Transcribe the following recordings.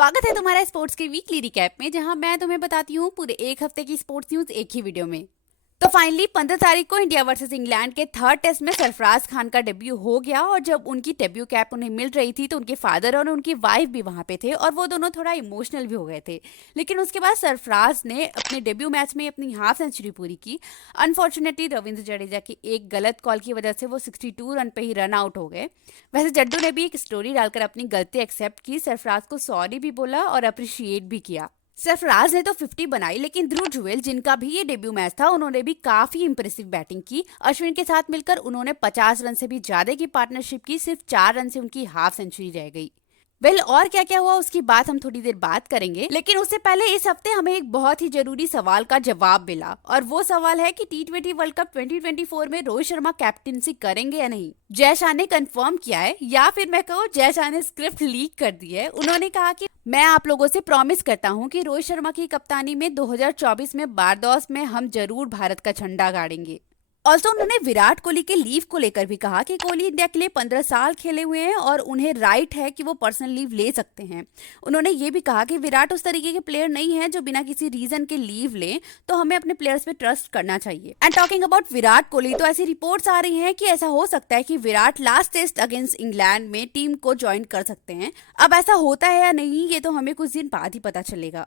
स्वागत है तुम्हारा स्पोर्ट्स के वीकली रिकैप में, जहां मैं तुम्हें बताती हूँ पूरे एक हफ्ते की स्पोर्ट्स न्यूज एक ही वीडियो में। तो फाइनली 15 तारीख को इंडिया वर्सेस इंग्लैंड के थर्ड टेस्ट में सरफराज खान का डेब्यू हो गया और जब उनकी डेब्यू कैप उन्हें मिल रही थी तो उनके फादर और उनकी वाइफ भी वहां पे थे और वो दोनों थोड़ा इमोशनल भी हो गए थे। लेकिन उसके बाद सरफराज ने अपने डेब्यू मैच में अपनी हाफ सेंचुरी पूरी की। अनफॉर्चुनेटली रविंद्र जडेजा की एक गलत कॉल की वजह से वो 62 रन पे ही रन आउट हो गए। वैसे जड्डू ने भी एक स्टोरी डालकर अपनी गलती एक्सेप्ट की, सरफराज को सॉरी भी बोला और अप्रिशिएट भी किया। सरफराज ने तो 50 बनाई, लेकिन ध्रुव जुएल जिनका भी ये डेब्यू मैच था उन्होंने भी काफी इंप्रेसिव बैटिंग की। अश्विन के साथ मिलकर उन्होंने 50 रन से भी ज्यादा की पार्टनरशिप की, सिर्फ 4 रन से उनकी हाफ सेंचुरी रह गई। और क्या क्या हुआ उसकी बात हम थोड़ी देर बात करेंगे, लेकिन उससे पहले इस हफ्ते हमें एक बहुत ही जरूरी सवाल का जवाब मिला और वो सवाल है कि T20 वर्ल्ड कप 2024 में रोहित शर्मा कैप्टनसी करेंगे या नहीं। जय शाह ने कंफर्म किया है, या फिर मैं कहूँ जय शाह ने स्क्रिप्ट लीक कर दी है। उन्होंने कहा कि मैं आप लोगों से प्रॉमिस करता हूँ कि रोहित शर्मा की कप्तानी में 2024 में बारडोस में हम जरूर भारत का झंडा गाड़ेंगे। ऑल्सो उन्होंने विराट कोहली के लीव को लेकर भी कहा कि कोहली इंडिया के लिए 15 साल खेले हुए हैं और उन्हें राइट है कि वो पर्सनल लीव ले सकते हैं। उन्होंने ये भी कहा कि विराट उस तरीके के प्लेयर नहीं है जो बिना किसी रीजन के लीव लें, तो हमें अपने प्लेयर्स पे ट्रस्ट करना चाहिए। And talking about Virat Kohli, तो ऐसी रिपोर्ट्स आ रही हैं कि ऐसा हो सकता है कि Virat last test against England में टीम को ज्वाइन कर सकते हैं। अब ऐसा होता है या नहीं ये तो हमें कुछ दिन बाद ही पता चलेगा।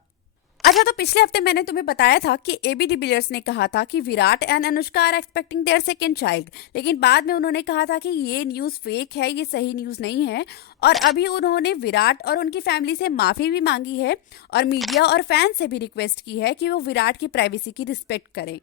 अच्छा, तो पिछले हफ्ते मैंने तुम्हें बताया था कि एबी डिविलियर्स ने कहा था कि Virat and Anushka are expecting their second child, लेकिन बाद में उन्होंने कहा था कि ये न्यूज़ फेक है, ये सही न्यूज़ नहीं है। और अभी उन्होंने विराट और उनकी फैमिली से माफ़ी भी मांगी है और मीडिया और फैंस से भी रिक्वेस्ट की है कि वो विराट की प्राइवेसी की रिस्पेक्ट करें।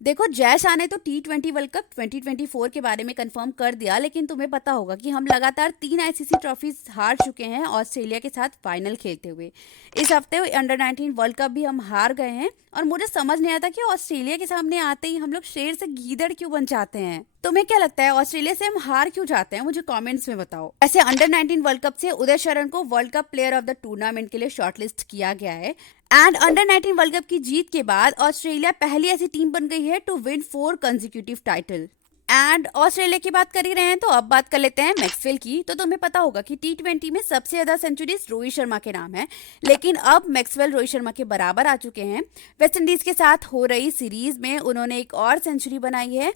देखो, जय शाह ने तो T20 वर्ल्ड कप 2024 के बारे में कंफर्म कर दिया, लेकिन तुम्हें पता होगा कि हम लगातार 3 आईसीसी ट्रॉफीज हार चुके हैं ऑस्ट्रेलिया के साथ फाइनल खेलते हुए। इस हफ्ते अंडर 19 वर्ल्ड कप भी हम हार गए हैं और मुझे समझ नहीं आता कि ऑस्ट्रेलिया के सामने आते ही हम लोग शेर से गीदड़ क्यों बन जाते हैं। तुम्हें क्या लगता है ऑस्ट्रेलिया से हम हार क्यों जाते हैं? मुझे कमेंट्स में बताओ। ऐसे अंडर 19 वर्ल्ड कप से उदय शरण को world cup player of the tournament के लिए शॉर्टलिस्ट किया गया है। एंड अंडर 19 वर्ल्ड कप की जीत के बाद ऑस्ट्रेलिया पहली ऐसी टीम बन गई है to win 4 consecutive title. And Australia की बात कर ही रहे हैं तो अब बात कर लेते हैं मैक्सवेल की। तो तुम्हें पता होगा कि T20 में सबसे ज्यादा सेंचुरीज रोहित शर्मा के नाम है, लेकिन अब मैक्सवेल रोहित शर्मा के बराबर आ चुके हैं। वेस्ट इंडीज के साथ हो रही सीरीज में उन्होंने एक और सेंचुरी बनाई है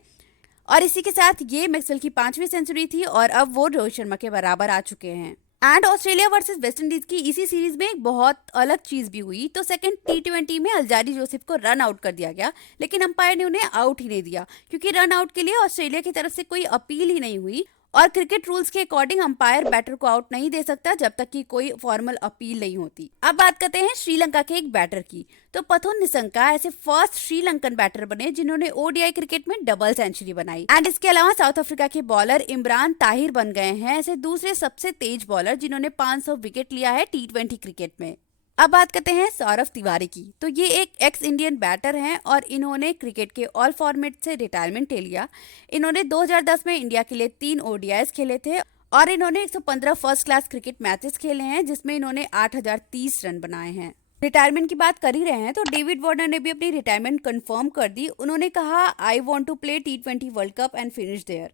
और इसी के साथ ये मैक्सवेल की 5वीं सेंचुरी थी और अब वो रोहित शर्मा के बराबर आ चुके हैं। And Australia versus West Indies की इसी सीरीज में एक बहुत अलग चीज भी हुई। तो सेकंड T20 में अल्जारी जोसेफ को रन आउट कर दिया गया, लेकिन अंपायर ने उन्हें आउट ही नहीं दिया क्योंकि रन आउट के लिए ऑस्ट्रेलिया की तरफ से कोई अपील ही नहीं हुई और क्रिकेट रूल्स के अकॉर्डिंग अंपायर बैटर को आउट नहीं दे सकता जब तक कि कोई फॉर्मल अपील नहीं होती। अब बात करते हैं श्रीलंका के एक बैटर की। तो पथुन निसंका ऐसे फर्स्ट श्रीलंकन बैटर बने जिन्होंने ओडीआई क्रिकेट में डबल सेंचुरी बनाई। एंड इसके अलावा साउथ अफ्रीका के बॉलर इमरान ताहिर बन गए हैं ऐसे दूसरे सबसे तेज बॉलर जिन्होंने 500 विकेट लिया है T20 क्रिकेट में। अब बात करते हैं सौरभ तिवारी की। तो ये एक एक्स इंडियन बैटर हैं और इन्होंने क्रिकेट के ऑल फॉर्मेट से रिटायरमेंट ले लिया। इन्होंने 2010 में इंडिया के लिए 3 ओडीआईज खेले थे और इन्होंने 115 फर्स्ट क्लास क्रिकेट मैचेस खेले हैं जिसमें इन्होंने 8030 रन बनाए हैं। रिटायरमेंट की बात कर ही रहे हैं तो डेविड वार्नर ने भी अपनी रिटायरमेंट कंफर्म कर दी। उन्होंने कहा, I want to play T20 world cup and finish there.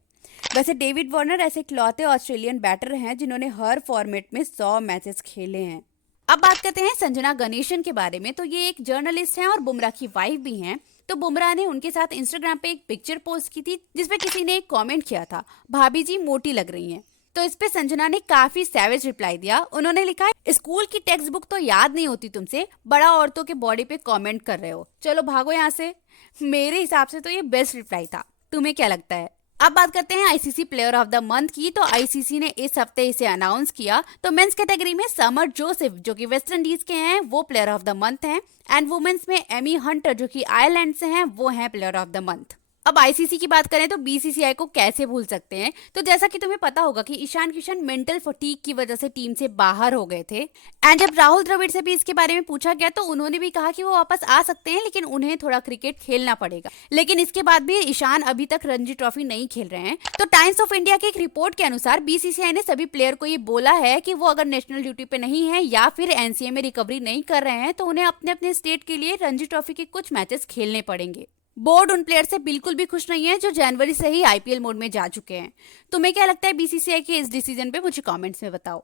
वैसे डेविड वार्नर ऐसे इकलौते ऑस्ट्रेलियन बैटर हैं जिन्होंने हर फॉर्मेट में 100 मैचेस खेले हैं। अब बात करते हैं संजना गणेशन के बारे में। तो ये एक जर्नलिस्ट हैं और बुमराह की वाइफ भी हैं। तो बुमराह ने उनके साथ इंस्टाग्राम पे एक पिक्चर पोस्ट की थी जिसपे किसी ने एक कमेंट किया था, भाभी जी मोटी लग रही हैं। तो इस पे संजना ने काफी सैवेज रिप्लाई दिया। उन्होंने लिखा, स्कूल की टेक्स्ट बुक तो याद नहीं होती तुमसे, बड़ा औरतों के बॉडी पे कमेंट कर रहे हो, चलो भागो यहाँ से। मेरे हिसाब से तो ये बेस्ट रिप्लाई था, तुम्हें क्या लगता है? अब बात करते हैं ICC player of the month की। तो आईसीसी ने इस हफ्ते इसे अनाउंस किया। तो मेंस कैटेगरी में समर जोसेफ जो कि वेस्ट इंडीज के हैं वो प्लेयर ऑफ द मंथ हैं एंड वुमेन्स में एमी हंटर जो कि आयरलैंड से हैं वो हैं प्लेयर ऑफ द मंथ। अब आईसीसी की बात करें तो बीसीसीआई को कैसे भूल सकते हैं। तो जैसा कि तुम्हें पता होगा कि ईशान किशन मेंटल फटीग की वजह से टीम से बाहर हो गए थे एंड जब राहुल द्रविड़ से भी इसके बारे में पूछा गया तो उन्होंने भी कहा कि वो वापस आ सकते हैं लेकिन उन्हें थोड़ा क्रिकेट खेलना पड़ेगा। लेकिन इसके बाद भी ईशान अभी तक रणजी ट्रॉफी नहीं खेल रहे हैं। तो टाइम्स ऑफ इंडिया की एक रिपोर्ट के अनुसार बीसीसीआई ने सभी प्लेयर को ये बोला है कि वो अगर नेशनल ड्यूटी पे नहीं है या फिर एनसीए में रिकवरी नहीं कर रहे हैं तो उन्हें अपने अपने स्टेट के लिए रणजी ट्रॉफी के कुछ मैचेस खेलने पड़ेंगे। बोर्ड उन प्लेयर से बिल्कुल भी खुश नहीं है जो जनवरी से ही आईपीएल मोड में जा चुके हैं। तुम्हें क्या लगता है बीसीसीआई के इस डिसीजन पे? मुझे कमेंट्स में बताओ।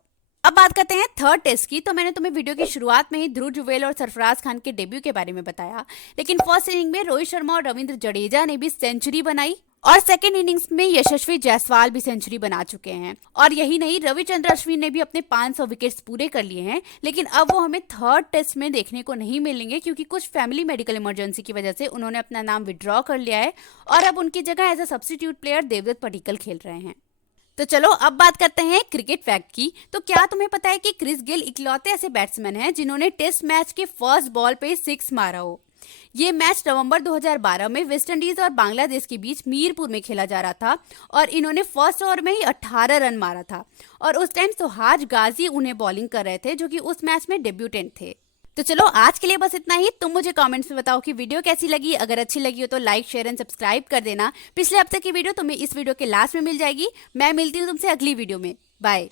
अब बात करते हैं थर्ड टेस्ट की। तो मैंने तुम्हें वीडियो की शुरुआत में ही ध्रुव जुरैल और सरफराज खान के डेब्यू के बारे में बताया, लेकिन फर्स्ट इनिंग में रोहित शर्मा और रविंद्र जडेजा ने भी सेंचुरी बनाई और सेकेंड इनिंग्स में यशस्वी जायसवाल भी सेंचुरी बना चुके हैं। और यही नहीं, रविचंद्र अश्विन ने भी अपने 500 विकेट्स पूरे कर लिए हैं, लेकिन अब वो हमें थर्ड टेस्ट में देखने को नहीं मिलेंगे क्योंकि कुछ फैमिली मेडिकल इमरजेंसी की वजह से उन्होंने अपना नाम विड्रॉ कर लिया है और अब उनकी जगह as a substitute player Devdutt Padikkal खेल रहे हैं। तो चलो अब बात करते हैं क्रिकेट फैक्ट की। तो क्या तुम्हें पता है कि क्रिस गेल इकलौते ऐसे बैट्समैन हैं जिन्होंने टेस्ट मैच के फर्स्ट बॉल पे 6 मारा हो। ये मैच नवंबर 2012 में वेस्ट इंडीज और बांग्लादेश के बीच मीरपुर में खेला जा रहा था और इन्होंने फर्स्ट ओवर में ही 18 रन मारा था और उस टाइम सुहाज गाजी उन्हें बॉलिंग कर रहे थे, जो कि उस मैच में डेब्यूटेंट थे। तो चलो आज के लिए बस इतना ही। तुम मुझे कमेंट्स में बताओ कि वीडियो कैसी लगी। अगर अच्छी लगी हो तो लाइक शेयर एंड सब्सक्राइब कर देना। पिछले हफ्ते की वीडियो तुम्हें इस वीडियो के लास्ट में मिल जाएगी। मैं मिलती हूँ तुमसे अगली वीडियो में। बाय।